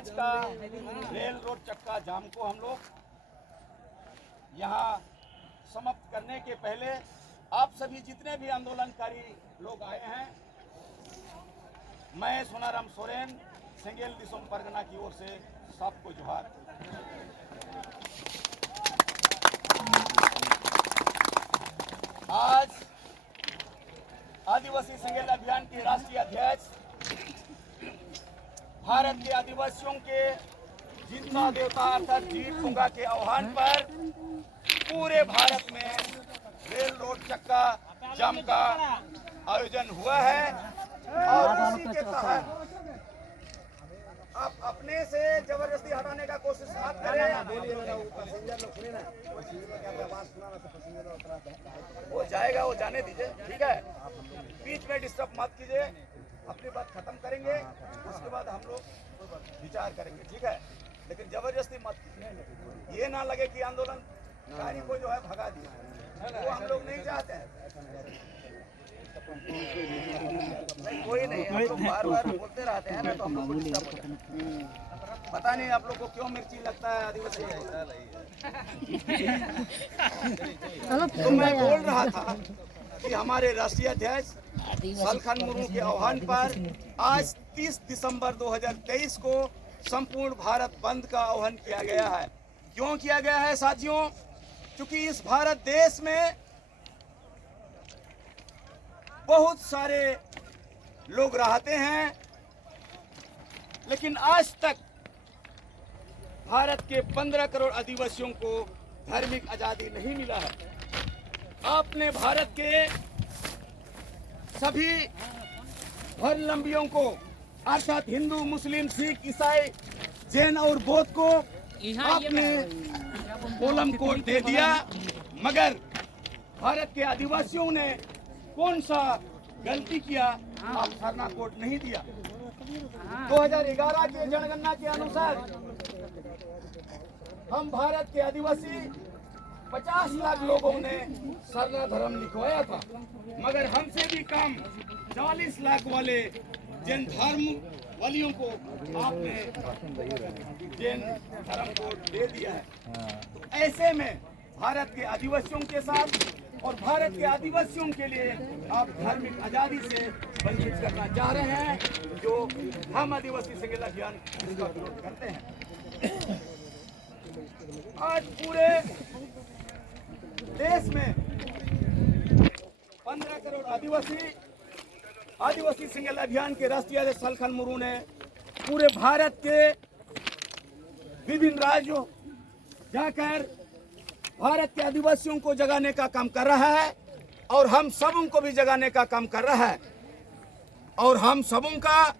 आज का rail road चक्का जाम को हम लोग यहाँ समाप्त करने के पहले आप सभी जितने भी आंदोलनकारी लोग आए हैं, मैं सोनाराम सोरेन सेंगेल दिसोम परगना की ओर से सबको जोहार। आज आदिवासी सेंगेल अभियान के राष्ट्रीय अध्यक्ष भारत के आदिवासियों के जिंदा देवता अर्थात जीव फुंगा के आह्वान पर पूरे भारत में रेल रोड चक्का जाम का आयोजन हुआ है और इसी के तहत आप अपने से जबरदस्ती हटाने का कोशिश मत करें। वो जाएगा, वो जाने दीजिए, ठीक है। बीच में डिस्टर्ब मत कीजिए, अपनी बात खत्म करेंगे, उसके बाद हम लोग विचार करेंगे, ठीक है। लेकिन जबरदस्ती मत कीजिए, ये ना लगे कि आंदोलनकारी को जो है भगा दिया, वो हम लोग नहीं चाहते हैं। नहीं, कोई नहीं, आप लोग बार बार बोलते रहते हैं ना, तो हम लोग को डिस्टर्ब होता है। पता नहीं आप लोग को क्यों मिर्ची लगता है आदिवासी। तो मैं बोल रहा था कि हमारे राष्ट्रीय अध्यक्ष सालखन मुर्मू के आह्वान पर आज 30 दिसंबर 2023 को संपूर्ण भारत बंद का आह्वान किया गया है। क्यों किया गया है साथियों? क्योंकि इस भारत देश में बहुत सारे लोग रहते हैं, लेकिन आज तक भारत के 15 करोड़ आदिवासियों को धार्मिक आजादी नहीं मिला है। आपने भारत के सभी धर्मावलंबियों को अर्थात हिंदू, मुस्लिम, सिख, ईसाई, जैन और बौद्ध को आपने कोलम कोड दे दिया, मगर भारत के आदिवासियों ने कौन सा गलती किया? आप सरना कोड नहीं दिया। 2011 के जनगणना के अनुसार हम भारत के आदिवासी 50 लाख लोगों ने सरना धर्म लिखवाया था, मगर हमसे भी कम 40 लाख वाले जैन धर्म वालियों को आपने जैन धर्म कोड दे दिया है। तो ऐसे में भारत के आदिवासियों के साथ और भारत के आदिवासियों के लिए आप धार्मिक आजादी से वंचित करना चाह रहे हैं, जो हम आदिवासी सेंगेल अभियान इसका विरोध करते हैं। आज पूरे देश में 15 करोड़ आदिवासी सेंगेल अभियान के राष्ट्रीय अध्यक्ष सालखन मुर्मू ने पूरे भारत के विभिन्न राज्यों जाकर भारत के आदिवासियों को जगाने का काम कर रहा है और हम सबों को भी जगाने का काम कर रहा है। और हम सबों का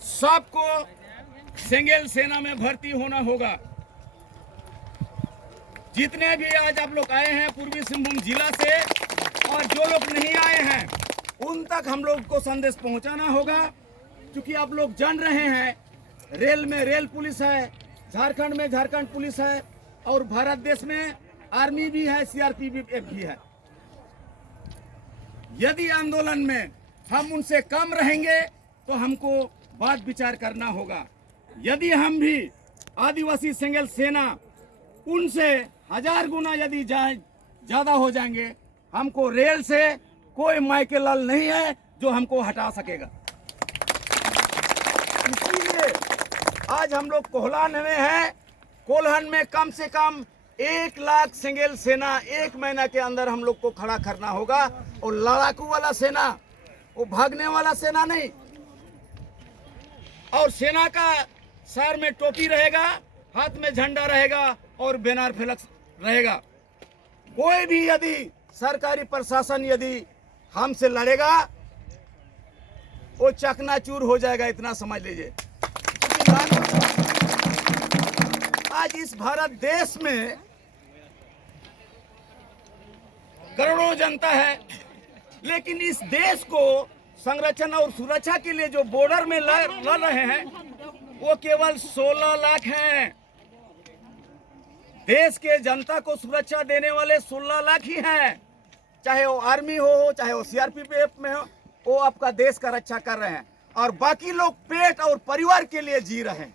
सबको सेंगेल सेना में भर्ती होना होगा। जितने भी आज आप लोग आए हैं पूर्वी सिंहभूम जिला से और जो लोग नहीं आए हैं उन तक हम लोग को संदेश पहुंचाना होगा, क्योंकि आप लोग जान रहे हैं रेल में रेल पुलिस है, झारखंड में झारखंड पुलिस है और भारत देश में आर्मी भी है, सीआरपीएफ भी है। यदि आंदोलन में हम उनसे कम रहेंगे तो हमको बात विचार करना होगा। यदि हम भी आदिवासी सेंगेल सेना उनसे 1000 गुना यदि ज्यादा हो जाएंगे, हमको रेल से कोई माइकेलाल नहीं है जो हमको हटा सकेगा। इसीलिए आज हम लोग कोल्हान में हैं। कोल्हान में कम से कम 1 लाख सेंगेल सेना 1 महीना के अंदर हम लोग को खड़ा करना होगा। और लड़ाकू वाला सेना, वो भागने वाला सेना नहीं। और सेना का सर में टोपी रहेगा, हाथ में झंडा रहेगा और बैनर फ्लेक्स रहेगा। कोई भी यदि सरकारी प्रशासन यदि हमसे लड़ेगा, वो चकनाचूर हो जाएगा, इतना समझ लीजिए। आज इस भारत देश में करोड़ों जनता है, लेकिन इस देश को संरक्षण और सुरक्षा के लिए जो बॉर्डर में लड़ रहे हैं वो केवल 16 लाख हैं। देश के जनता को सुरक्षा देने वाले 16 लाख ही हैं, चाहे वो आर्मी हो चाहे वो सीआरपीएफ में हो, वो आपका देश का रक्षा कर रहे हैं। और बाकी लोग पेट और परिवार के लिए जी रहे हैं।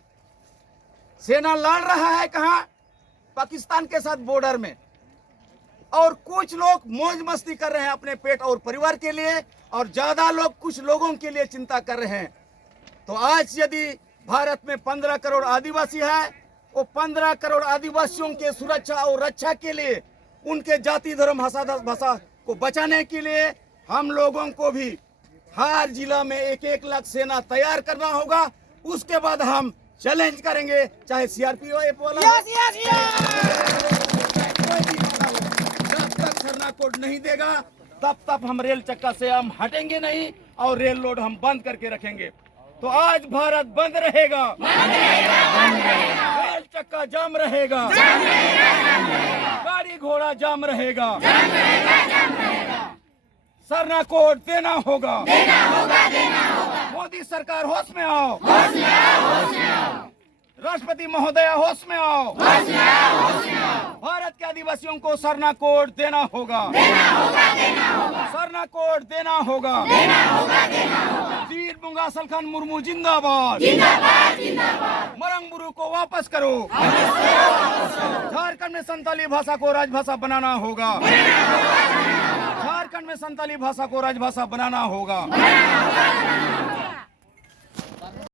सेना लड़ रहा है कहाँ? पाकिस्तान के साथ बॉर्डर में, और कुछ लोग मौज मस्ती कर रहे हैं अपने पेट और परिवार के लिए, और ज्यादा लोग कुछ लोगों के लिए चिंता कर रहे हैं। तो आज यदि भारत में 15 करोड़ आदिवासी है, वो 15 करोड़ आदिवासियों के सुरक्षा और रक्षा के लिए, उनके जाति धर्म भाषा को बचाने के लिए हम लोगों को भी हर जिला में 1-1 लाख सेना तैयार करना होगा। उसके बाद हम चैलेंज करेंगे, चाहे सीआरपीएफ वाला हो, जब तक सरना कोड नहीं देगा तब तक हम रेल चक्का से हम हटेंगे नहीं, और रेल लोड हम बंद करके रखेंगे। तो आज भारत बंद रहेगा, रेल चक्का जाम रहेगा, गाड़ी घोड़ा जाम रहेगा, सरना कोड देना होगा। मोदी सरकार होश में आओ, राष्ट्रपति महोदय होश में आओ, भारत के आदिवासियों को सरना कोड देना होगा, सरना कोड देना होगा। वीर बुंगासल खान मुर्मू जिंदाबाद, मरंग बुरु को वापस करो। झारखंड में संताली भाषा को राजभाषा बनाना होगा, झारखंड में संताली भाषा को राजभाषा बनाना होगा।